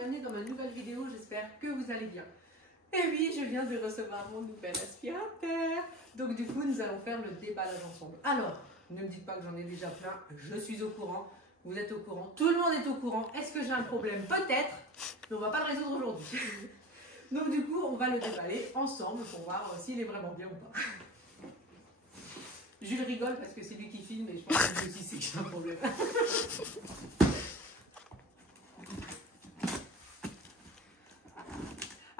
bienvenue dans ma nouvelle vidéo, j'espère que vous allez bien. Et oui, je viens de recevoir mon nouvel aspirateur. Donc du coup, nous allons faire le déballage ensemble. Alors, ne me dites pas que j'en ai déjà plein, je suis au courant, vous êtes au courant, tout le monde est au courant. Est-ce que j'ai un problème? Peut-être, mais on ne va pas le résoudre aujourd'hui. Donc du coup, on va le déballer ensemble pour voir s'il est vraiment bien ou pas. Jules rigole parce que c'est lui qui filme et je pense que lui aussi c'est que j'ai un problème.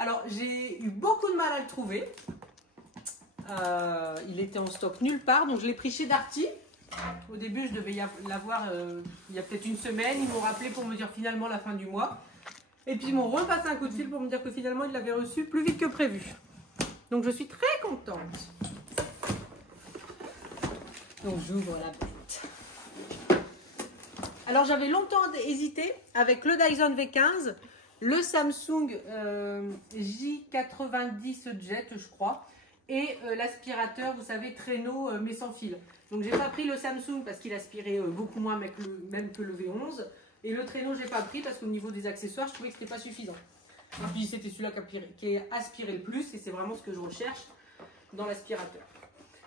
Alors, j'ai eu beaucoup de mal à le trouver. Il était en stock nulle part, donc je l'ai pris chez Darty. Au début, je devais l'avoir il y a peut-être une semaine. Ils m'ont rappelé pour me dire finalement la fin du mois. Et puis, ils m'ont repassé un coup de fil pour me dire que finalement, ils l'avaient reçu plus vite que prévu. Donc, je suis très contente. Donc, j'ouvre la boîte. Alors, j'avais longtemps hésité avec le Dyson V15. Le Samsung J90 Jet, je crois, et l'aspirateur, vous savez, traîneau, mais sans fil. Donc, j'ai pas pris le Samsung parce qu'il aspirait beaucoup moins, même que le V11. Et le traîneau, j'ai pas pris parce qu'au niveau des accessoires, je trouvais que c'était pas suffisant. Et puis, c'était celui-là qui aspirait le plus, et c'est vraiment ce que je recherche dans l'aspirateur.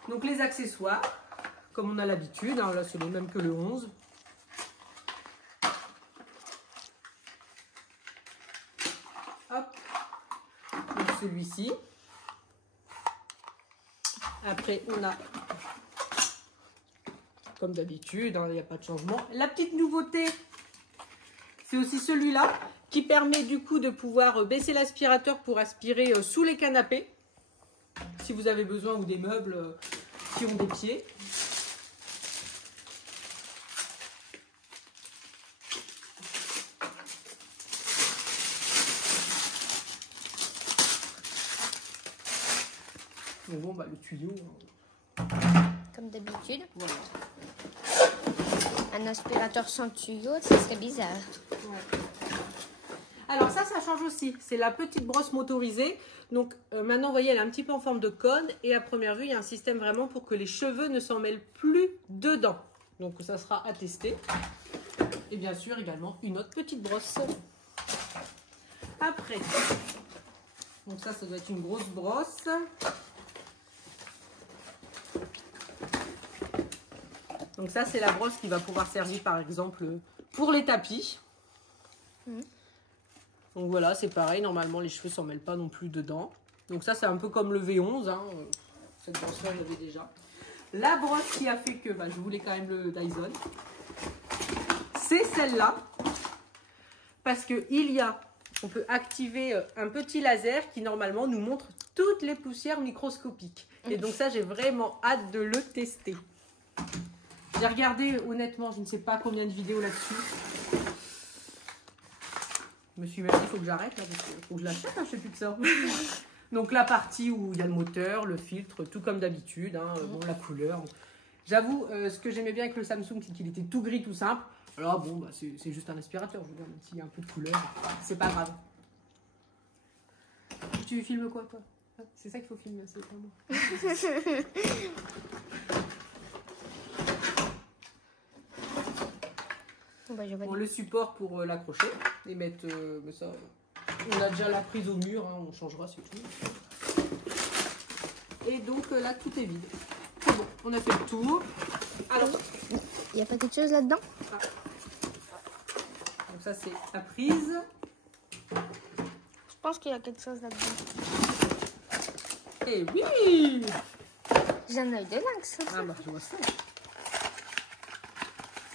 Donc, les accessoires, comme on a l'habitude, hein, là, c'est le même que le 11. Hop, donc celui-ci. Après, on a, comme d'habitude, il n'y a pas de changement. La petite nouveauté, c'est aussi celui-là qui permet du coup de pouvoir baisser l'aspirateur pour aspirer sous les canapés, si vous avez besoin, ou des meubles qui ont des pieds. Bon, bah, le tuyau. Comme d'habitude. Voilà. Un aspirateur sans tuyau, ça serait bizarre. Ouais. Alors ça change aussi. C'est la petite brosse motorisée. Donc maintenant, vous voyez, elle est un petit peu en forme de cône. Et à première vue, il y a un système vraiment pour que les cheveux ne s'en mêlent plus dedans. Donc ça sera à tester. Et bien sûr, également, une autre petite brosse. Après. Donc ça doit être une grosse brosse. Donc ça, c'est la brosse qui va pouvoir servir, par exemple, pour les tapis. Donc voilà, c'est pareil. Normalement, les cheveux ne s'en mêlent pas non plus dedans. Donc ça, c'est un peu comme le V11. Hein. Cette brosse-là, je l'avais déjà. La brosse qui a fait que je voulais quand même le Dyson, c'est celle-là. Parce on peut activer un petit laser qui, normalement, nous montre toutes les poussières microscopiques. Et donc ça, j'ai vraiment hâte de le tester. J'ai regardé, honnêtement, je ne sais pas combien de vidéos là-dessus. Je me suis même dit, il faut que j'arrête, parce qu'il faut que je l'achète, hein, je ne sais plus que ça. Donc la partie où il y a le moteur, le filtre, tout comme d'habitude, hein, bon, la couleur. J'avoue, ce que j'aimais bien avec le Samsung, c'est qu'il était tout gris, tout simple. Alors bon, c'est juste un aspirateur, je veux dire, même s'il y a un peu de couleur, c'est pas grave. Tu filmes quoi, toi? C'est ça qu'il faut filmer, c'est pas moi. Bon, le support pour l'accrocher et mettre ça. On a déjà la prise au mur, hein, on changera, c'est tout. Et donc là, tout est vide. C'est bon, on a fait le tour. Alors, il n'y a pas quelque chose là-dedans? Donc ça, c'est la prise. Je pense qu'il y a quelque chose là-dedans. Et oui! J'ai un œil de lynx. Ah bah, je vois ça.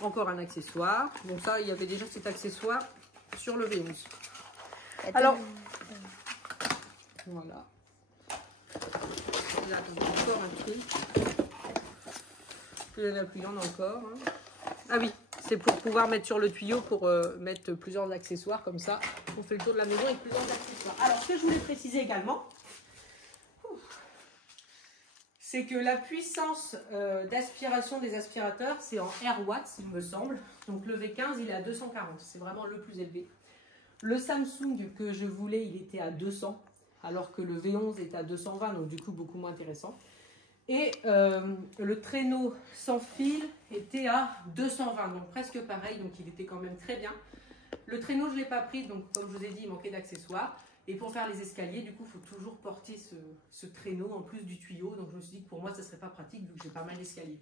Encore un accessoire. Donc ça, il y avait déjà cet accessoire sur le V11. Alors, voilà. Là, encore un truc. Plus en appuyant encore. Hein. Ah oui, c'est pour pouvoir mettre sur le tuyau pour mettre plusieurs accessoires comme ça. On fait le tour de la maison avec plusieurs accessoires. Alors, ce que je voulais préciser également, c'est que la puissance d'aspiration des aspirateurs, c'est en R-watts, il me semble. Donc le V15, il est à 240, c'est vraiment le plus élevé. Le Samsung que je voulais, il était à 200, alors que le V11 est à 220, donc du coup beaucoup moins intéressant. Et le traîneau sans fil était à 220, donc presque pareil, donc il était quand même très bien. Le traîneau, je ne l'ai pas pris, donc comme je vous ai dit, il manquait d'accessoires. Et pour faire les escaliers, du coup, il faut toujours porter ce traîneau en plus du tuyau. Donc je me suis dit que pour moi, ça ne serait pas pratique vu que j'ai pas mal d'escaliers.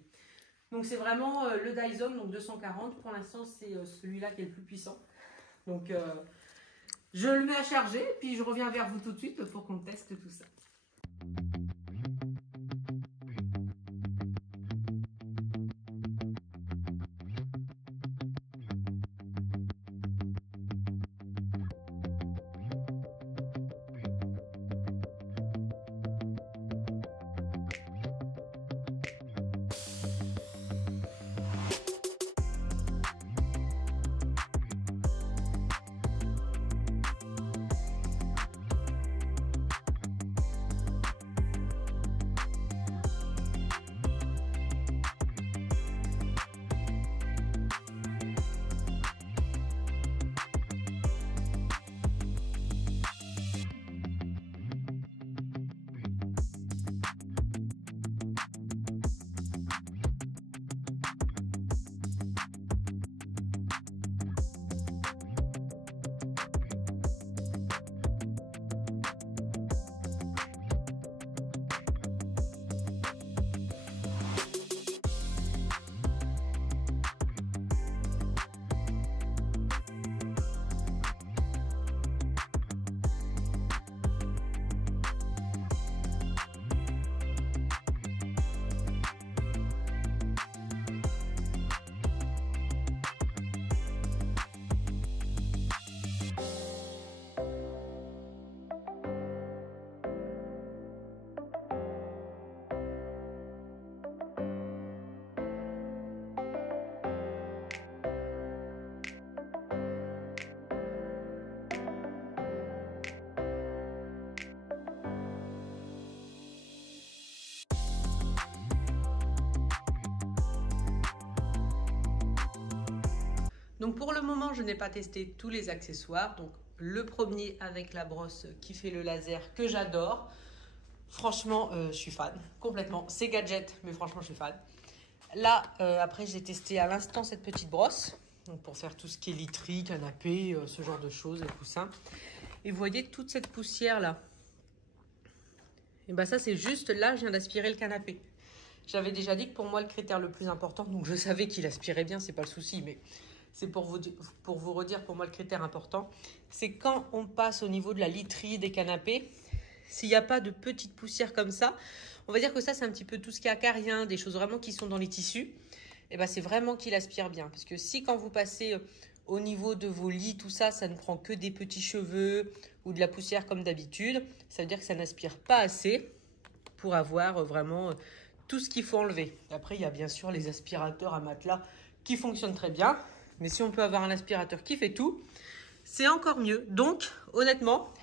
Donc c'est vraiment le Dyson, donc 240. Pour l'instant, c'est celui-là qui est le plus puissant. Donc je le mets à charger, puis je reviens vers vous tout de suite pour qu'on teste tout ça. Donc pour le moment, je n'ai pas testé tous les accessoires. Donc le premier avec la brosse qui fait le laser que j'adore. Franchement, je suis fan complètement. C'est gadget, mais franchement, je suis fan. Là, après, j'ai testé à l'instant cette petite brosse. Donc pour faire tout ce qui est literie, canapé, ce genre de choses et coussins. Et vous voyez toute cette poussière là. Et bien ça, c'est juste là, je viens d'aspirer le canapé. J'avais déjà dit que pour moi, le critère le plus important, donc je savais qu'il aspirait bien, c'est pas le souci, mais c'est pour vous redire, pour moi, le critère important, c'est quand on passe au niveau de la literie des canapés, s'il n'y a pas de petites poussières comme ça, on va dire que ça, c'est un petit peu tout ce qui est acarien, des choses vraiment qui sont dans les tissus, et ben c'est vraiment qu'il aspire bien. Parce que si quand vous passez au niveau de vos lits, tout ça, ça ne prend que des petits cheveux ou de la poussière comme d'habitude, ça veut dire que ça n'aspire pas assez pour avoir vraiment tout ce qu'il faut enlever. Après, il y a bien sûr les aspirateurs à matelas qui fonctionnent très bien. Mais si on peut avoir un aspirateur qui fait tout, c'est encore mieux. Donc, honnêtement,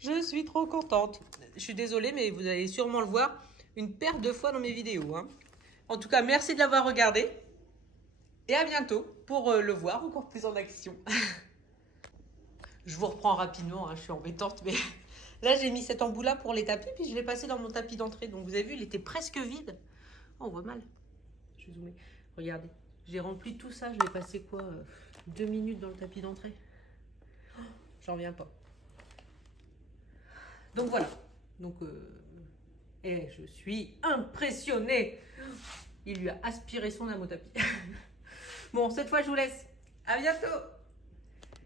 je suis trop contente. Je suis désolée, mais vous allez sûrement le voir une paire de fois dans mes vidéos. Hein. En tout cas, merci de l'avoir regardé. Et à bientôt pour le voir encore plus en action. Je vous reprends rapidement, hein, je suis embêtante, mais là, j'ai mis cet embout-là pour les tapis, puis je l'ai passé dans mon tapis d'entrée. Donc, vous avez vu, il était presque vide. Oh, on voit mal. Je vais zoomer. Regardez. J'ai rempli tout ça, je vais passer quoi 2 minutes dans le tapis d'entrée. Oh, j'en reviens pas. Donc voilà. Donc, et je suis impressionnée. Il lui a aspiré son âme au tapis. Bon, cette fois, je vous laisse. À bientôt.